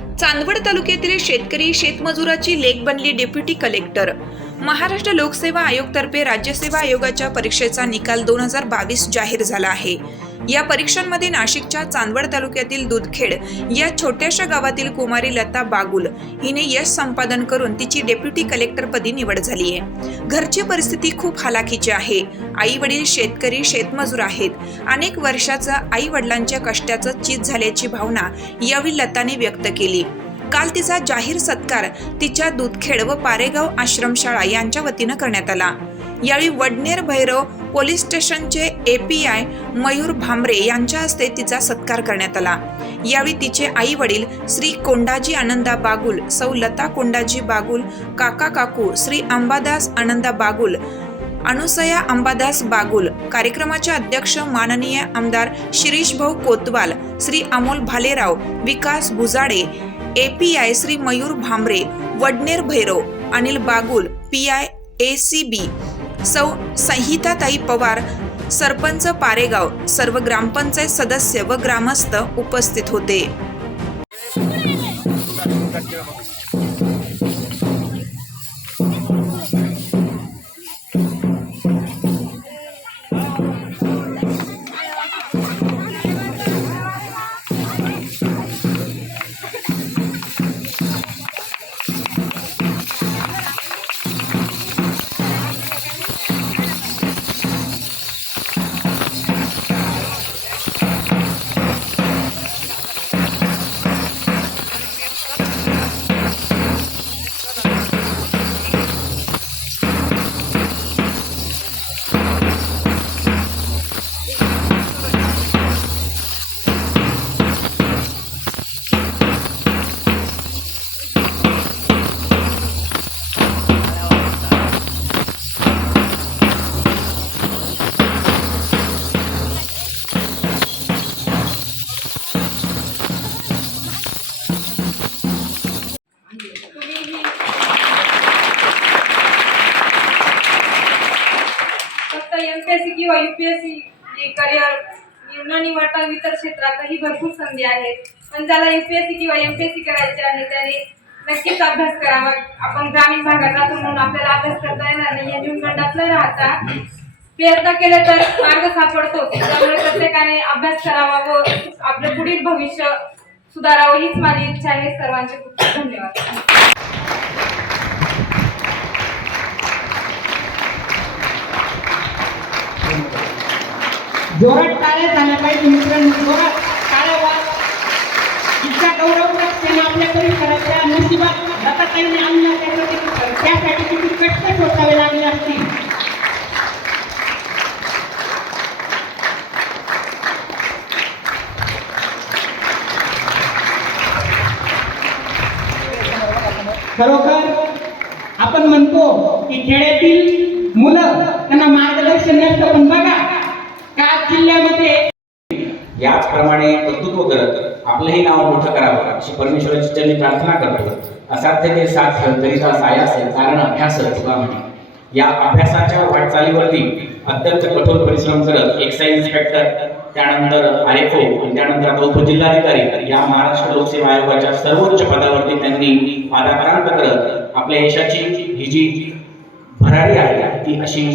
चांदवड तालुक्यातील शेतकरी शेतमजुराची लेख बनली डेप्युटी कलेक्टर. महाराष्ट्र लोकसेवा आयोगतर्फे राज्यसेवा आयोगाच्या परीक्षेचा निकाल दोन हजार बावीस जाहीर झाला आहे. या परीक्षांमध्ये नाशिकच्या चांदवड तालुक्यातील दूधखेड या छोट्याशा गावातील कुमारी लता बागुल हिने यश संपादन करून तिची डेप्युटी कलेक्टरपदी निवड झाली आहे. घरची परिस्थिती खूप हालाखीची आहे. आई वडील शेतकरी शेतमजूर आहेत. अनेक वर्षाचं आई वडिलांच्या कष्टाचं चीज झाल्याची भावना यावेळी लताने व्यक्त केली. काल तिचा जाहीर सत्कार तिच्या दूधखेड व पारेगाव आश्रमशाळा यांच्या वतीनं करण्यात आला. यावेळी वडनेर भैरव पोलीस स्टेशनचे A P I Mayur Bhambare यांच्या हस्ते तिचा सत्कार करण्यात आला. यावेळी तिचे आई वडील श्री कोंडाजी आनंदा बागुल सौ लता कोंडाजी बागुल काका काकू श्री अंबादास आनंदा बागुल अनुसया अंबादास बागुल कार्यक्रमाचे अध्यक्ष माननीय आमदार Shirish Bhau Kotwal Shri Amol Bhalerao Vikas Bhujade A P I Shri Mayur Bhambare Vadner Bhairav Anil Bagul P I A C B सौ संहिताताई पवार सरपंच पारेगाव सर्व ग्रामपंचायत सदस्य व ग्रामस्थ उपस्थित होते. किंवा युपीएससी करिअर न निवडता इतर क्षेत्रातही भरपूर संधी आहेत. पण ज्याला युपीएससी किंवा एमपीएससी करायचे आहे त्याने नक्कीच अभ्यास करावा. आपण ग्रामीण भागात राहतो म्हणून आपल्याला अभ्यास करता येणार नाही. या न्यूनगंडात न राहता. प्रयत्न केले तर मार्ग सापडतो. त्यामुळे प्रत्येकाने अभ्यास करावा व आपलं पुढील भविष्य सुधारावं हीच माझी इच्छा आहे. सर्वांचे खूप खूप धन्यवाद. जोरात टाळ्या झाल्या पाहिजे मित्रांनो जोरात टाळ्या वाज इतका गौरव त्याने आपल्याकडे परिसराच्या नशिबात दत्ताताईने आणल्या त्यासाठी त्यासाठी किती कष्ट सोसावे लागले असतील. खरोखर आपण म्हणतो की खेड्यातील मुलं त्यांना मार्गदर्शन नसतं पण बघा जिल्ह्यामध्ये याचप्रमाणे कर्तृत्व करत आपलंही नाव मोठं करावं अशी परमेश्वराची चरणी प्रार्थना करतो. असाध्य ते साध्य तरीचा सायास कारण अभ्यास तुला म्हणे. या अभ्यासाच्या वाटचालीवरती अत्यंत कठोर परिश्रम करत एक्साईज इन्स्पेक्टर त्यानंतर आर एफ ओ त्यानंतर आता उपजिल्हाधिकारी या महाराष्ट्र लोकसेवा आयोगाच्या सर्वोच्च पदावरती त्यांनी पादाक्रांत करत आपल्या यशाची ही जी भरारी आहे ती अशी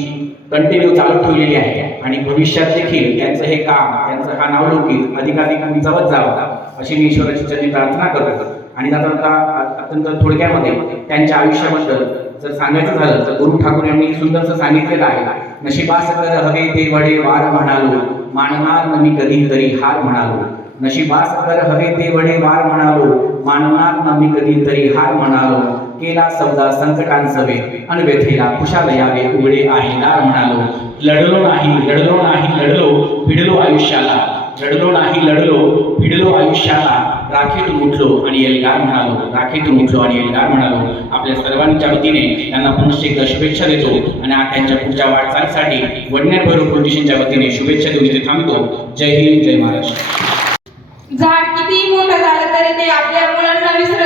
कंटिन्यू चालू ठेवलेली आहे. आणि भविष्यात देखील त्यांचं हे काम त्यांचं हा नावलौकिक अधिकाधिक उंचावत जावं अशी मी ईश्वराची चरणी प्रार्थना करतो. आणि आता आता अत्यंत थोडक्यामध्ये त्यांच्या आयुष्याबद्दल जर सांगायचं झालं तर गुरु ठाकूर यांनी सुंदरसं सांगितलेलं आहे. नशिबास कर हवे ते वडे वार म्हणालो मानणार न मी कधीतरी हार म्हणालो. नशिबास कर हवे ते वडे वार म्हणालो मानणार न मी कधीतरी हार म्हणालो. केला सौदा आणि व्यथेला खुशाल यावे उघडे आहे. दार म्हणालो लढलो नाही लढलो नाही लढलो भिडलो आयुष्याला. लढलो नाही लढलो भिडलो आयुष्याला. राखेतून उठलो आणि एल्गार म्हणालो राखेतून उठलो आणि एल्गार म्हणालो. आपल्या सर्वांच्या वतीने त्यांना पुनश्च एकदा शुभेच्छा देतो. आणि आज त्यांच्या पुढच्या वाटचालीसाठी वडनेर भैरव पोलिटिशियनच्या वतीने शुभेच्छा देऊन इथे थांबतो. जय हिंद जय महाराष्ट्र. झाड किती मोठं झालं तरी ते आपल्या मुलांना विसर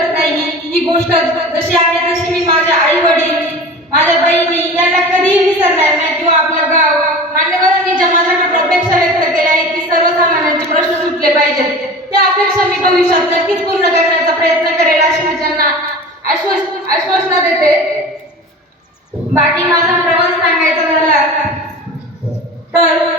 ही गोष्ट जशी आहे तशी मी माझ्या आई वडील माझ्या बहिणी यांना कधीही विसरणार नाही किंवा आपलं गाव मान्यवरांनी ज्या माझ्याकडे अपेक्षा व्यक्त केली आहे ती सर्वसामान्यांचे प्रश्न सुटले पाहिजेत. त्या अपेक्षा मी भविष्यात नक्कीच पूर्ण करण्याचा प्रयत्न करेल अशी मी त्यांना आश्वासना देते. बाकी माझा प्रवास सांगायचा झाला तर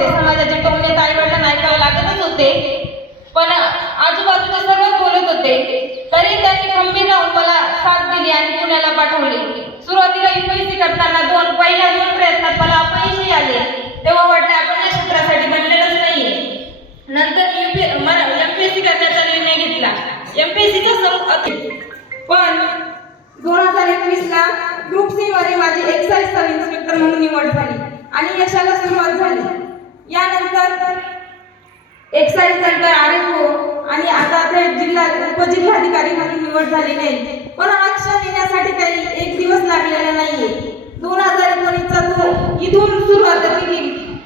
होते समाजाचे टोमणे आई वडिलांना ऐकावे लागतच होते. पण आजूबाजूला सर्व बोलत होते. तरी त्यांनी खंबीर राहून मला साथ दिली आणि पुण्याला पाठवले. सुरुवातीला युपीएससी करताना दोन पहिल्या दोन प्रयत्नात मला अपयशी आले. तेव्हा वाटले आपण या क्षेत्रासाठी बनलेलंच नाहीये. नंतर मी एमपीएससी करण्याचा निर्णय घेतला. एमपीएससीचा पण दोन हजार एकवीस ला ग्रुप सी मध्ये माझी एक्साईज सब इन्स्पेक्टर म्हणून निवड झाली आणि यशाला सुरुवात झाली. यानंतर एक्साईज नंतर आर एफ ओ आणि आता ते जिल्हा उपजिल्हाधिकारी म्हणून निवड झाली नाही पण आरक्षण देण्यासाठी येण्यासाठी काही एक दिवस लागलेला नाहीये. दोन हजार एकोणीसचा तो इथून सुरुवात केली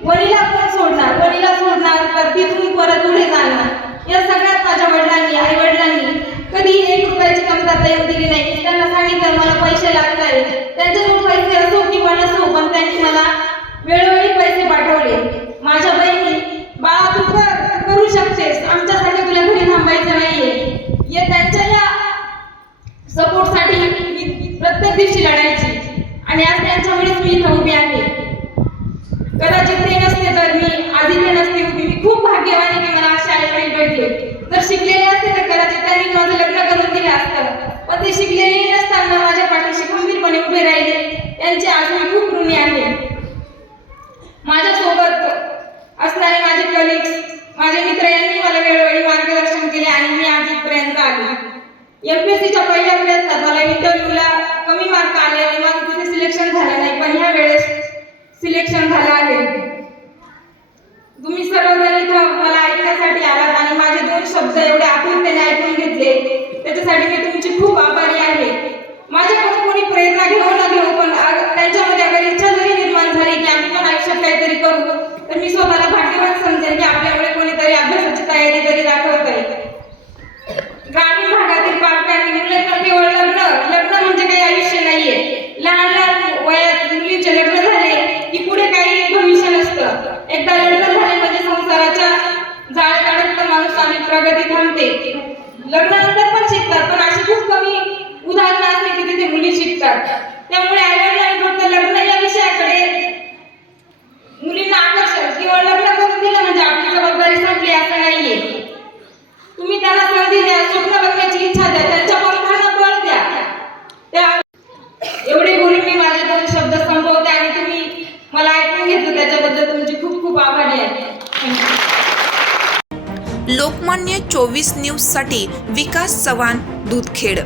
वडीला कोण सोडणार? वणीला सोडणार तर तिथून परत पुढे जाणार या सगळ्यात माझ्या वडिलांनी आई वडिलांनी कधी एक रुपयाची कमतरता येऊ दिली नाही. त्यांना सांगितलं मला पैसे लागत आहेत पैसे असो किंवा नसो पण त्यांनी मला वेळोवेळी पैसे पाठवले. माझ्या बहिणी बाळा तू कर करू शकतेस. आमच्यासाठी तुला घरी थांबायचं नाहीये. या. त्यांच्या या सपोर्टसाठी मी प्रत्येक दिवशी लढायची. आणि आज त्यांच्यामुळेच मी इथं उभी आहे. कदाचित ते नसते तर मी आधी ते नसते उभी. मी खूप भाग्यवान आहे की मला असे आई भेटले. जर शिकलेले असते तर कदाचित त्यांनी माझं लग्न करून दिलं असतं. पण ते शिकलेले नसताना माझ्या पाठीशी खंबीरपणे उभे राहिले. त्यांचे आज मी खूप ऋणी आहे माझ्यासोबत असणारे माझे कलिग्स माझे मित्र यांनी मला वेळोवेळी मार्गदर्शन केले आणि मी आज इथपर्यंत आले एमपीएससीच्या पहिल्या प्रयत्नात मला इंटरव्ह्यूला कमी मार्क आले आणि माझं तिथे सिलेक्शन झालं नाही पण ह्या वेळेस सिलेक्शन झालं आहे तुम्ही सर्वजण इथं मला ऐकण्यासाठी आलात आणि माझे दोन शब्द एवढे आतुरतेने ऐकून घेतले. त्याच्यासाठी मी तुमची खूप आभारी आहे. माझ्याकडून कोणी प्रेरणा घेऊ न घेऊ पण त्यांच्यामध्ये अगर इच्छा जरी निर्माण झाली की आम्ही पण आयुष्यात काहीतरी करू तर मी स्वतःला भाग्यवान समजेन की आपल्याकडे कोणीतरी अभ्यासाची तयारी तरी दाखवत आहे ग्रामीण भागातील पालकांनी मुले पण केवळ लग्न लग्न म्हणजे काही आयुष्य नाहीये लहान लहान वयात मुलींचे लग्न झाले की पुढे काही भविष्य नसतं एकदा लग्न झाले म्हणजे संसाराच्या जाळ्यात अडकतं माणूस आणि प्रगती थांबते लग्नानंतर पण शिकतात पण अशी खूप कमी उदाहरणं असते की तिथे मुली शिकतात. चोवीस न्यूजसाठी विकास चव्हाण दूधखेड.